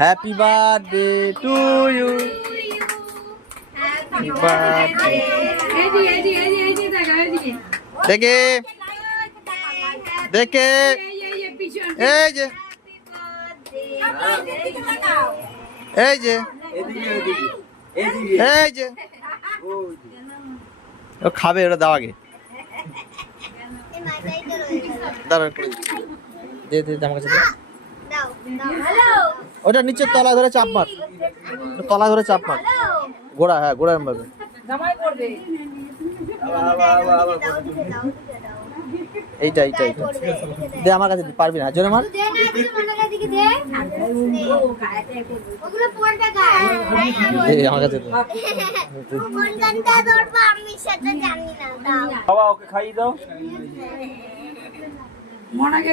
Happy birthday to you. Happy birthday. দেখে দেখে এই যে এই যে এই যে ও খাবে, ওটা দাও আগে। দাঁড়া দে দে আমার কাছে দে। ওটা নিচে তলা ধরে চাপ মার, তলা ধরে চাপ মার, গোড়া, হ্যাঁ গোড়া ভাবে। এইটা এইটা এইটা দে আমার কাছে, পারবি না, জোরে মার। আমার কাছে বাবা, ওকে খাইয়ে দাও।